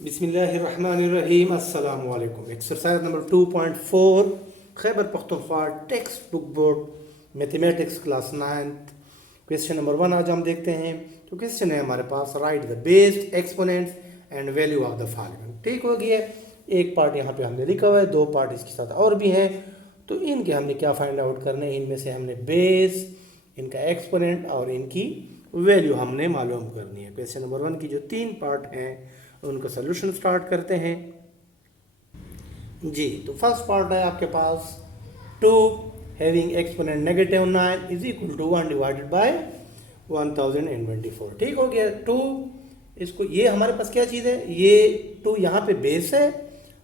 बिस्मिल्लाहिर्रहमानिर्रहीम अस्सलाम वालेकुम। Exercise number 2.4 Khyber Pakhtunkhwa textbook board mathematics class 9th question number 1 आज हम देखते हैं। तो क्वेश्चन है हमारे पास, write the based exponents and value of the following. ठीक हो गया, एक पार्ट यहाँ पे हमने लिखा हुआ है, दो पार्ट इसके साथ और भी हैं। तो इनके हमने क्या फाइंड आउट करना है, इनमें से हमने बेस, इनका एक्सपोनेंट और इनकी वैल्यू हमने मालूम करनी है। क्वेश्चन नंबर 1 की जो तीन पार्ट हैं उनका सोल्यूशन स्टार्ट करते हैं जी। तो फर्स्ट पार्ट है आपके पास, 2 having exponent negative 9 is equal to 1 divided by 1024। ठीक हो गया। 2 इसको, ये हमारे पास क्या चीज़ है, ये 2 यहाँ पे बेस है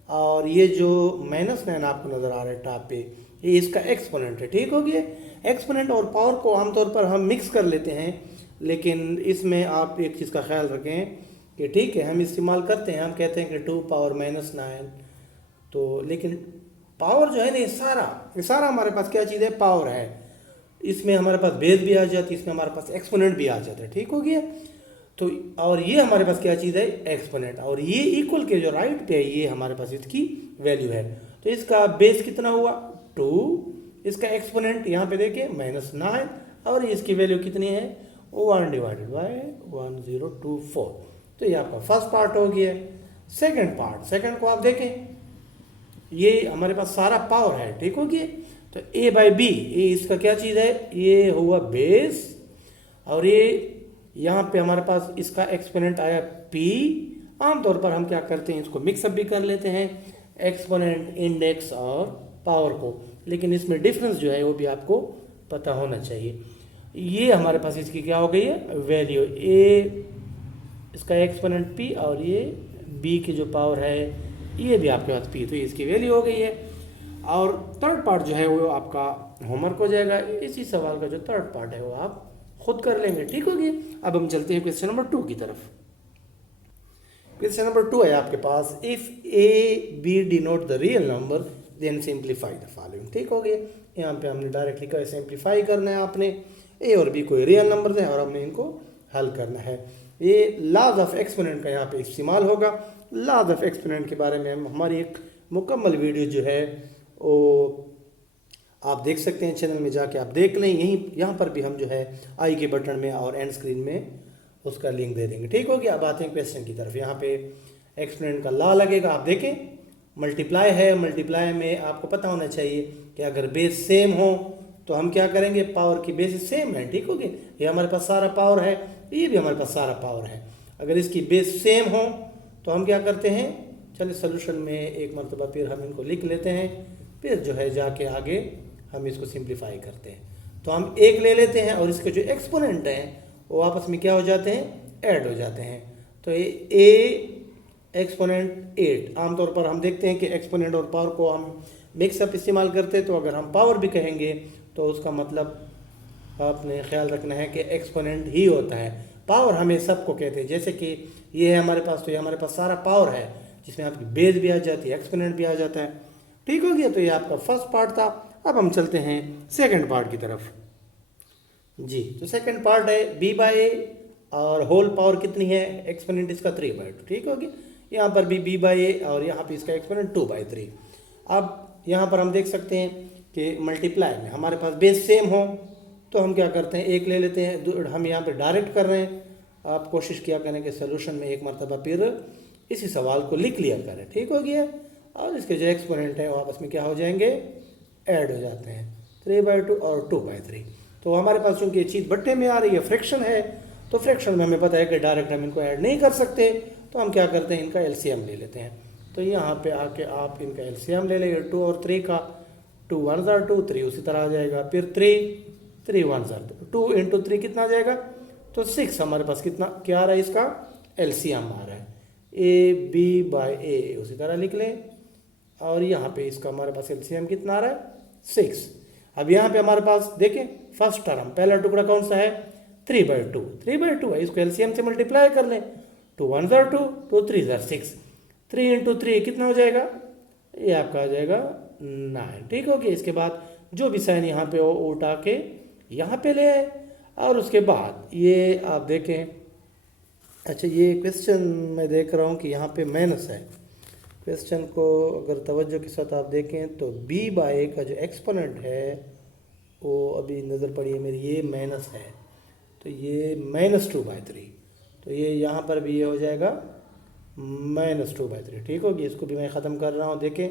और ये जो -9 आपको नज़र आ रहा है टॉप पे, ये इसका एक्सपोनेंट है। ठीक हो गया। एक्सपोनेंट और पावर को आमतौर पर हम मिक्स कर लेते हैं, लेकिन इसमें आप एक चीज़ का ख्याल रखें कि ठीक है हम इस्तेमाल करते हैं, हम कहते हैं कि 2 पावर -9, तो लेकिन पावर जो है ना, ये सारा हमारे पास क्या चीज़ है, पावर है। इसमें हमारे पास बेस भी आ जाती है, इसमें हमारे पास एक्सपोनेंट भी आ जाता है। ठीक हो गया। तो और ये हमारे पास क्या चीज़ है, एक्सपोनेंट, और ये इक्वल के जो राइट पे है ये हमारे पास इसकी वैल्यू है। तो इसका बेस कितना हुआ, 2, इसका एक्सपोनेंट यहाँ पे देखिए -9, और इसकी वैल्यू कितनी है, 1 डिवाइडेड बाय 1024। तो ये आपका फर्स्ट पार्ट हो गया। सेकंड पार्ट, सेकंड को आप देखें, ये हमारे पास सारा पावर है। ठीक हो गया। तो a बाई बी, ये इसका क्या चीज़ है, ये हुआ बेस, और ये यहाँ पे हमारे पास इसका एक्सपोनेंट आया p। आमतौर पर हम क्या करते हैं, इसको मिक्सअप भी कर लेते हैं, एक्सपोनेंट, इंडेक्स और पावर को, लेकिन इसमें डिफरेंस जो है वो भी आपको पता होना चाहिए। ये हमारे पास इसकी क्या हो गई है, वैल्यू a, इसका एक्सपोनेंट p, और ये b की जो पावर है ये भी आपके पास p, तो इसकी वैल्यू हो गई है। और थर्ड पार्ट जो है वो आपका होमवर्क हो जाएगा। इसी सवाल का जो थर्ड पार्ट है वो आप खुद कर लेंगे। ठीक हो गया। अब हम चलते हैं क्वेश्चन नंबर 2 की तरफ। क्वेश्चन नंबर 2 है आपके पास, if a b denote the real number then simplify the following. ठीक हो गया। यहाँ पे हमने डायरेक्ट लिखा है, सिंप्लीफाई करना है आपने, a और b कोई रियल नंबर है और हमने इनको हल करना है। ये लॉज ऑफ एक्सपोनेंट का यहाँ पे इस्तेमाल होगा। लॉज ऑफ एक्सपोनेंट के बारे में हम हमारी एक मुकम्मल वीडियो जो है वो आप देख सकते हैं, चैनल में जाके आप देख लें। यहाँ पर भी हम जो है आई के बटन में और एंड स्क्रीन में उसका लिंक दे देंगे। ठीक हो गया। अब आते हैं क्वेश्चन की तरफ। यहाँ पे एक्सपोनेंट का लॉ लगेगा, आप देखें मल्टीप्लाई है, मल्टीप्लाई में आपको पता होना चाहिए कि अगर बेस सेम हो तो हम क्या करेंगे, पावर की बेस सेम है। ठीक हो गया। ये हमारे पास सारा पावर है, ये भी हमारे पास सारा पावर है। अगर इसकी बेस सेम हो तो हम क्या करते हैं, चलिए सोल्यूशन में एक मरतबा फिर हम इनको लिख लेते हैं, फिर जो है जाके आगे हम इसको सिंप्लीफाई करते हैं। तो हम 1 ले लेते हैं और इसके जो एक्सपोनेंट हैं वो आपस में क्या हो जाते हैं, ऐड हो जाते हैं। तो ये a एक्सपोनेंट 8, आमतौर पर हम देखते हैं कि एक्सपोनेंट और पावर को हम मिक्सअप इस्तेमाल करते हैं, तो अगर हम पावर भी कहेंगे तो उसका मतलब आपने ख्याल रखना है कि एक्सपोनेंट ही होता है। पावर हमें सबको कहते हैं, जैसे कि ये है हमारे पास, तो ये हमारे पास सारा पावर है जिसमें आपकी बेस भी आ जाती है, एक्सपोनेंट भी आ जाता है। ठीक हो गया। तो ये आपका फर्स्ट पार्ट था। अब हम चलते हैं सेकंड पार्ट की तरफ जी। तो सेकंड पार्ट है b बाई ए, और होल पावर कितनी है, एक्सपोनेंट इसका 3/2। ठीक हो गया। यहाँ पर भी b बाई ए और यहाँ पे इसका एक्सपोनेंट 2/3। अब यहाँ पर हम देख सकते हैं कि मल्टीप्लाई में हमारे पास बेस सेम हो तो हम क्या करते हैं, 1 ले लेते हैं। हम यहाँ पे डायरेक्ट कर रहे हैं, आप कोशिश किया करें कि सोल्यूशन में एक मरतबा फिर इसी सवाल को लिख लिया करें। ठीक हो गया। और इसके जो एक्सपोनेंट हैं वो आपस में क्या हो जाएंगे, ऐड हो जाते हैं, 3/2 और 2/3। तो हमारे पास चूँकि ये चीज़ बट्टे में आ रही है, फ्रैक्शन है, तो फ्रैक्शन में हमें पता है कि डायरेक्ट हम इनको ऐड नहीं कर सकते, तो हम क्या करते हैं, इनका एलसीएम ले लेते हैं। तो यहाँ पे आके आप इनका एलसीएम ले लेंगे, 2 और 3 का, 2 1 ज़ा 2, 3 उसी तरह आ जाएगा, फिर 3 1 ज़ा 2 इंटू 3 कितना आ जाएगा, तो 6 हमारे पास कितना क्या आ रहा है, इसका एलसीएम आ रहा है। a b बाई ए उसी तरह लिख लें, और यहाँ पे इसका हमारे पास एलसीएम कितना आ रहा है, 6। अब यहाँ पे हमारे पास देखें फर्स्ट टर्म, पहला टुकड़ा कौन सा है, 3/2 है, इसको एलसीएम से मल्टीप्लाई कर लें, 2 1 ज़ा 2, 2 3 ज़ा 6, 3 इंटू 3 कितना हो जाएगा, ये आपका आ जाएगा 9। ठीक हो गया। इसके बाद जो भी साइन यहाँ पे उठा के यहाँ पे ले आए, और उसके बाद ये आप देखें अच्छा, ये क्वेश्चन मैं देख रहा हूँ कि यहाँ पे माइनस है। क्वेश्चन को अगर तवज्जो के साथ आप देखें तो b बाय a का जो एक्सपोनेंट है वो अभी नज़र पड़ी है मेरी, ये माइनस है, तो ये -2/3, तो ये यहाँ पर भी ये हो जाएगा -2/3। ठीक होगी, इसको भी मैं ख़त्म कर रहा हूँ, देखें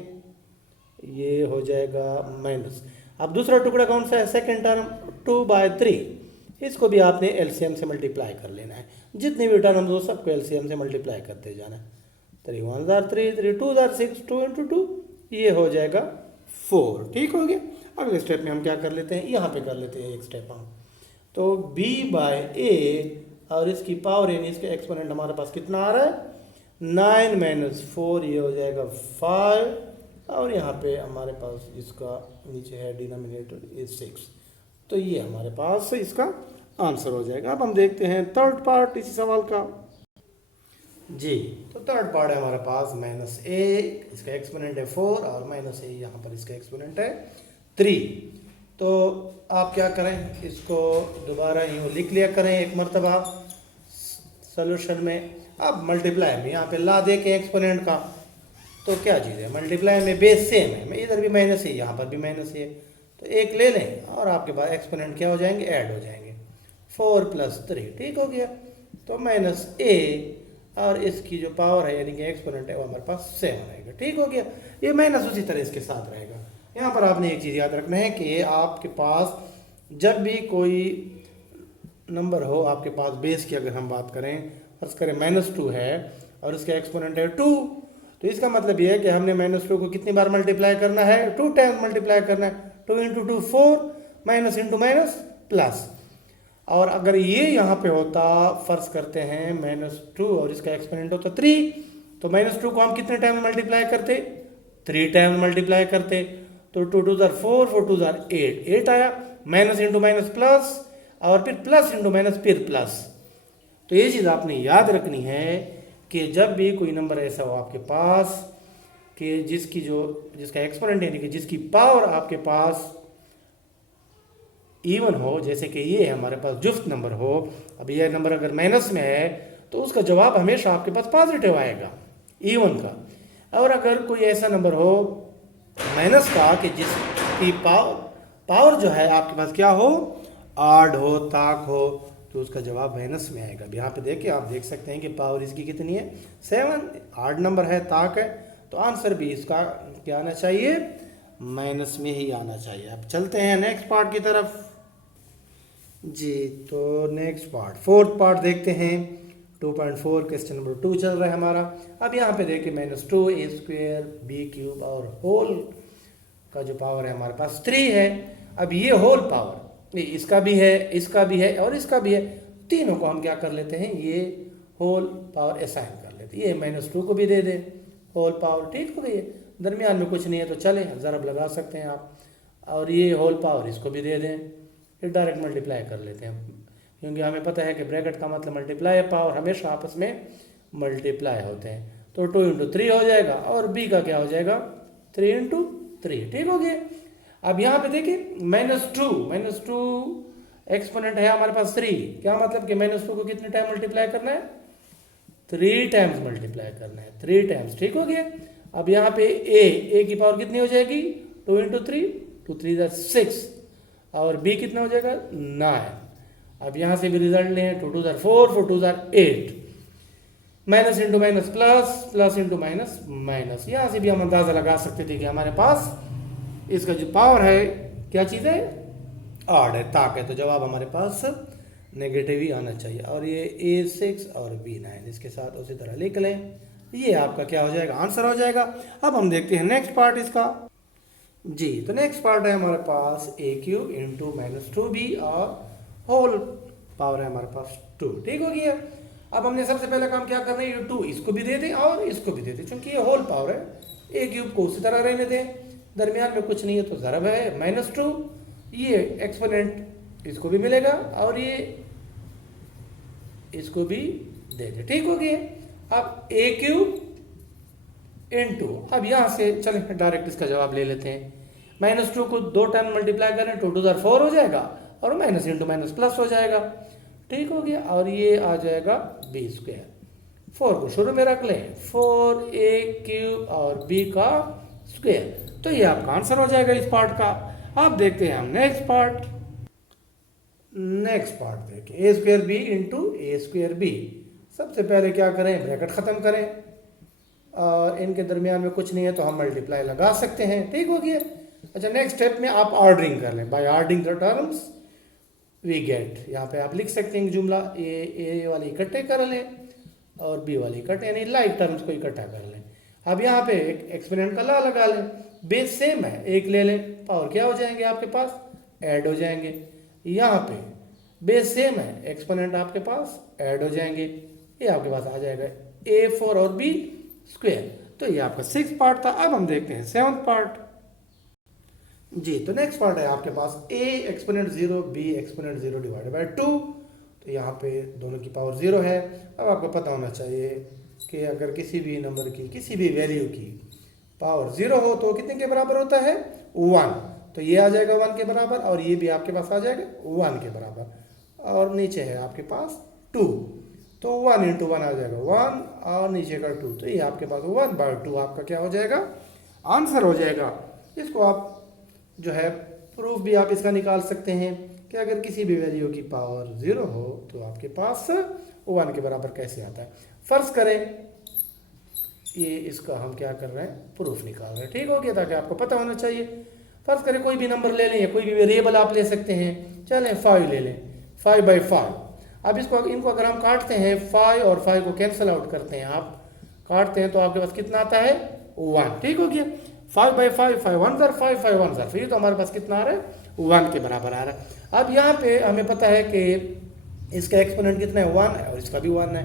ये हो जाएगा माइनस। अब दूसरा टुकड़ा कौन सा है, सेकेंड टर्म 2/3, इसको भी आपने एलसीएम से मल्टीप्लाई कर लेना है। जितने भी टर्म हो सबको एलसीएम से मल्टीप्लाई करते जाना है। 3 1 3, 3 2 6, 2 × 2 ये हो जाएगा 4। ठीक हो गया। अगले स्टेप में हम क्या कर लेते हैं, यहाँ पे कर लेते हैं एक स्टेप हम। तो b बाय a और इसकी पावर यानी इसके एक्सपोनेंट हमारे पास कितना आ रहा है, 9 - 4, ये हो जाएगा 5, और यहाँ पे हमारे पास इसका नीचे है डिनोमिनेटर इज 6, तो ये हमारे पास इसका आंसर हो जाएगा। अब हम देखते हैं थर्ड पार्ट इसी सवाल का। जी, तो थर्ड पार्ट है हमारे पास -a, इसका एक्सपोनेंट है 4, और -a यहाँ पर इसका एक्सपोनेंट है 3। तो आप क्या करें, इसको दोबारा यूँ लिख लिया करें एक मरतबा सॉल्यूशन में। अब मल्टीप्लाई में यहाँ पे ला दे के एक्सपोनेंट का, तो क्या चीज़ है, मल्टीप्लाई में बेस सेम है, मैं इधर भी माइनस है यहाँ पर भी माइनस है, तो एक ले लें और आपके पास एक्सपोनेंट क्या हो जाएंगे, ऐड हो जाएंगे, 4 + 3। ठीक हो गया। तो -a और इसकी जो पावर है यानी कि एक्सपोनेंट है वो हमारे पास सेम रहेगा। ठीक हो गया। ये माइनस उसी तरह इसके साथ रहेगा। यहाँ पर आपने एक चीज़ याद रखना है कि आपके पास जब भी कोई नंबर हो आपके पास बेस की, अगर हम बात करें फर्ज करें -2 है और इसका एक्सपोनेंट है 2, तो इसका मतलब ये है कि हमने -2 को कितनी बार मल्टीप्लाई करना है, 2 टाइम्स मल्टीप्लाई करना है। 2 × 2 4, माइनस इंटू माइनस प्लस। और अगर ये यहाँ पे होता, फर्ज करते हैं -2 और इसका एक्सपोनेंट होता 3, तो -2 को हम कितने टाइम मल्टीप्लाई करते, 3 टाइम मल्टीप्लाई करते। तो 2 × 2 = 4, 4 × 2 = 8, 8 आया, माइनस इंटू माइनस प्लस, और फिर प्लस इंटू माइनस फिर प्लस। तो ये चीज़ आपने याद रखनी है कि जब भी कोई नंबर ऐसा हो आपके पास कि जिसका एक्सपोनेंट यानी कि जिसकी पावर आपके पास इवन हो, जैसे कि ये हमारे पास जुफ्त नंबर हो, अब ये नंबर अगर माइनस में है तो उसका जवाब हमेशा आपके पास पॉजिटिव आएगा इवन का। और अगर कोई ऐसा नंबर हो माइनस का कि जिसकी पावर जो है आपके पास क्या हो, आड हो, ताक हो, तो उसका जवाब माइनस में आएगा। यहाँ पे देखिए, आप देख सकते हैं कि पावर इसकी कितनी है, 7, आड नंबर है, ताक है, तो आंसर भी इसका क्या आना चाहिए, माइनस में ही आना चाहिए। अब चलते हैं नेक्स्ट पार्ट की तरफ। जी, तो नेक्स्ट पार्ट, फोर्थ पार्ट देखते हैं। 2.4 क्वेश्चन नंबर 2 चल रहा है हमारा। अब यहाँ पे देखिए -2a² b³ और होल का जो पावर है हमारे पास 3 है। अब ये होल पावर इसका भी है, इसका भी है और इसका भी है, तीनों को हम क्या कर लेते हैं, ये होल पावर असाइन कर लेते हैं। ये -2 को भी दे दें होल पावर। ठीक हो गई है, दरमियान में कुछ नहीं है तो चले ज़रब लगा सकते हैं आप, और ये होल पावर इसको भी दे दें, फिर डायरेक्ट मल्टीप्लाई कर लेते हैं, क्योंकि हमें पता है कि ब्रैकेट का मतलब मल्टीप्लाई है, पावर हमेशा आपस में मल्टीप्लाई होते हैं। तो 2 × 3 हो जाएगा और b का क्या हो जाएगा, 3 × 3। ठीक हो गया। अब यहाँ पे देखिए -2 एक्सपोनेंट है हमारे पास 3, क्या मतलब कि -2 को कितने टाइम मल्टीप्लाई करना है, 3 टाइम्स मल्टीप्लाई करना है, 3 टाइम्स। ठीक हो गया। अब यहाँ पे a की पावर कितनी हो जाएगी, 2 × 3, 2 × 3 = 6, और b कितना हो जाएगा, 9। अब यहाँ से भी रिजल्ट लें, 2 × 2 = 4, 4 × 2 = 8, minus into minus plus, plus into minus minus. यहाँ से भी हम अंदाज़ा लगा सकते थे कि हमारे पास इसका जो पावर है क्या चीज़ है, आड है, ताक है, तो जवाब हमारे पास नेगेटिव ही आना चाहिए। और ये a6 और b9 इसके साथ उसी तरह लिख लें, ये आपका क्या हो जाएगा, आंसर हो जाएगा। अब हम देखते हैं नेक्स्ट पार्ट इसका। जी, तो नेक्स्ट पार्ट है हमारे पास a³ × -2b और होल पावर है हमारे पास 2। ठीक हो गया। अब हमने सबसे पहले काम क्या करना है, ये 2 इसको भी दे दें और इसको भी दे दें, क्योंकि ये होल पावर है। a³ को उसी तरह रहने दें, दरमियान में कुछ नहीं है तो ज़रब है, -2, ये एक्सपोनेंट इसको भी मिलेगा और ये इसको भी दे दें। ठीक हो गया। अब a³ × अब यहाँ से चलें डायरेक्ट इसका जवाब ले लेते हैं। -2 को 2 टाइम मल्टीप्लाई करें, 2 × 2 = 4 हो जाएगा, और माइनस इंटू माइनस प्लस हो जाएगा। ठीक हो गया, और ये आ जाएगा बी स्क्वायर। 4 को शुरू में रख लें, 4a³ और b का स्क्वायर। तो ये आपका आंसर हो जाएगा इस पार्ट का। अब देखते हैं हम नेक्स्ट पार्ट। नेक्स्ट पार्ट देखें, a square b into A square b। सबसे पहले क्या करें, ब्रैकेट ख़त्म करें, और इनके दरमियान में कुछ नहीं है तो हम मल्टीप्लाई लगा सकते हैं। ठीक हो गया। अच्छा, नेक्स्ट स्टेप में आप ऑर्डरिंग कर लें। By ordering the terms we get, यहाँ पे आप लिख सकते हैं जुमला, ए वाले इकट्ठे कर लें और बी वाले इकट्ठे, यानी लाइक टर्म्स को इकट्ठा कर लें। अब यहाँ पे एक एक्सपोनेंट का लॉ लगा लें, बेस सेम है, एक ले लें, पावर क्या हो जाएंगे आपके पास, ऐड हो जाएंगे। यहाँ पे बेस सेम है, एक्सपोनेंट आपके पास ऐड हो जाएंगे, ये आपके पास आ जाएगा a4 और b स्क्वायर। तो ये आपका 6th पार्ट था। अब हम देखते हैं 7th पार्ट। जी, तो नेक्स्ट पार्ट है आपके पास a exponent 0 b exponent 0 divided by 2। तो यहाँ पे दोनों की पावर 0 है। अब आपको पता होना चाहिए कि अगर किसी भी नंबर की किसी भी वैल्यू की पावर 0 हो तो कितने के बराबर होता है, 1। तो ये आ जाएगा 1 के बराबर, और ये भी आपके पास आ जाएगा 1 के बराबर, और नीचे है आपके पास 2, तो 1 इंटू 1 आ जाएगा 1, और नीचे का 2, तो ये आपके पास 1/2 आपका क्या हो जाएगा, आंसर हो जाएगा। इसको आप जो है प्रूफ भी आप इसका निकाल सकते हैं कि अगर किसी भी वैल्यू की पावर 0 हो तो आपके पास 1 के बराबर कैसे आता है। फर्ज करें ये इसका हम क्या कर रहे हैं, प्रूफ निकाल रहे हैं। ठीक हो गया, ताकि आपको पता होना चाहिए। फर्ज करें कोई भी नंबर ले लें या कोई भी वेरिएबल आप ले सकते हैं। चलें 5 ले लें, 5/5। अब इनको अगर हम काटते हैं, 5 और 5 को कैंसिल आउट करते हैं, आप काटते हैं तो आपके पास कितना आता है, 1। ठीक हो गया, 5/5, 5 1 ज़र 5, 5 1 ज़र, फिर तो हमारे पास कितना आ रहा है, 1 के बराबर आ रहा है। अब यहाँ पे हमें पता है कि इसका एक्सपोनेंट कितना है, 1 है, और इसका भी 1 है।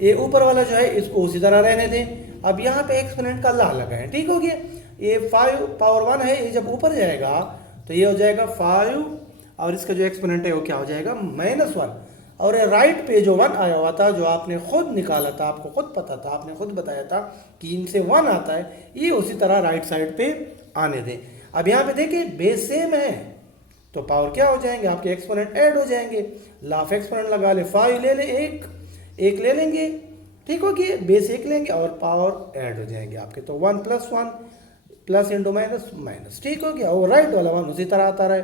ये ऊपर वाला जो है इसको उसी तरह रहने दें। अब यहाँ पे एक्सपोनेंट का ला लगाएं। ठीक हो गया, ये 5 पावर 1 है, ये जब ऊपर जाएगा तो ये हो जाएगा 5, और इसका जो एक्सपोनेंट है वो क्या हो जाएगा, -1। और राइट पे जो 1 आया हुआ था, जो आपने खुद निकाला था, आपको खुद पता था, आपने खुद बताया था कि इनसे 1 आता है, ये उसी तरह राइट साइड पे आने दें। अब यहाँ पे देखिए बेस सेम है तो पावर क्या हो जाएंगे आपके, एक्सपोनेंट ऐड हो जाएंगे। लाफ एक्सपोनेंट लगा ले, 5 ले ले, एक ले लेंगे। ठीक हो गया, बेस 1 लेंगे और पावर ऐड हो जाएंगे आपके, तो 1 + 1 प्लस इंटू माइनस माइनस। ठीक हो गया, और राइट वाला 1 उसी तरह आता रहे।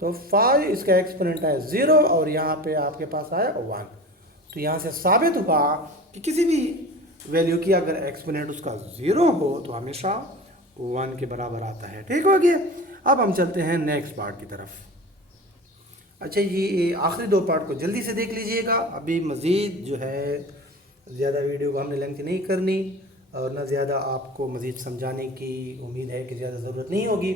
तो 5 इसका एक्सपोनेंट है 0, और यहाँ पे आपके पास आया 1। तो यहाँ से साबित हुआ कि किसी भी वैल्यू की अगर एक्सपोनेंट उसका 0 हो तो हमेशा 1 के बराबर आता है। ठीक हो गया। अब हम चलते हैं नेक्स्ट पार्ट की तरफ। अच्छा, ये आखिरी 2 पार्ट को जल्दी से देख लीजिएगा। अभी मज़ीद जो है ज़्यादा वीडियो को हमने लेंथ नहीं करनी, और ना ज़्यादा आपको मज़ीद समझाने की उम्मीद है कि ज़्यादा ज़रूरत नहीं होगी।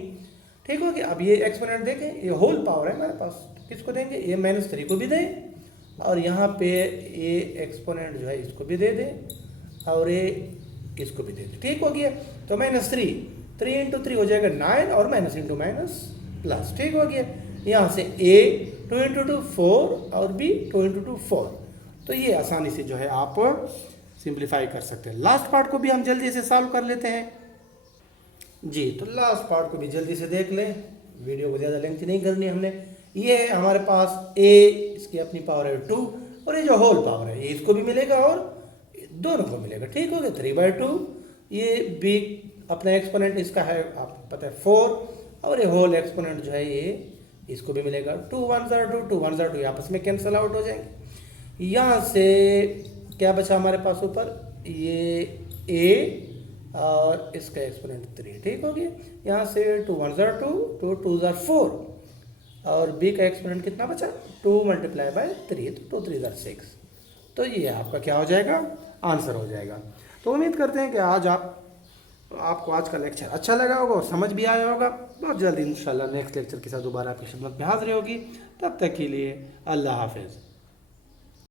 ठीक हो गया। अब ये एक्सपोनेंट देखें, ये होल पावर है हमारे पास, तो किसको देंगे, ये -3 को भी दें, और यहाँ पे ये एक्सपोनेंट जो है इसको भी दे दें, और ये इसको भी दे दें। ठीक हो गया। तो -3, 3 × 3 हो जाएगा 9, और माइनस इंटू माइनस प्लस। ठीक हो गया। यहाँ से a 2 × 2 4, और b 2 × 2 4। तो ये आसानी से जो है आप सिंप्लीफाई कर सकते हैं। लास्ट पार्ट को भी हम जल्दी से सॉल्व कर लेते हैं। जी, तो लास्ट पार्ट को भी जल्दी से देख लें, वीडियो को ज़्यादा लेंथ नहीं करनी हमने। ये है हमारे पास a, इसकी अपनी पावर है 2, और ये जो होल पावर है ये इसको भी मिलेगा और दोनों को मिलेगा। ठीक हो गया, 3/2। ये b अपना एक्सपोनेंट इसका है आपको पता है 4, और ये होल एक्सपोनेंट जो है ये इसको भी मिलेगा। 2 1 ज़र 2, 2 1 ज़र 2, आपस में कैंसिल आउट हो जाएंगे। यहाँ से क्या बचा हमारे पास ऊपर, ये a और इसका एक्सपोनेंट 3। ठीक हो गया। यहाँ से 2 1 ज़र 2, 2 2 ज़र 4, और b का एक्सपोनेंट कितना बचा, 2 × 3, तो 2 3 ज़र 6। तो ये आपका क्या हो जाएगा, आंसर हो जाएगा। तो उम्मीद करते हैं कि आज आपको आज का लेक्चर अच्छा लगा होगा और समझ भी आया होगा। बहुत जल्दी इंशाल्लाह नेक्स्ट लेक्चर के साथ दोबारा आपकी खिदमत में हाजिर होगी। तब तक के लिए अल्लाह हाफिज़।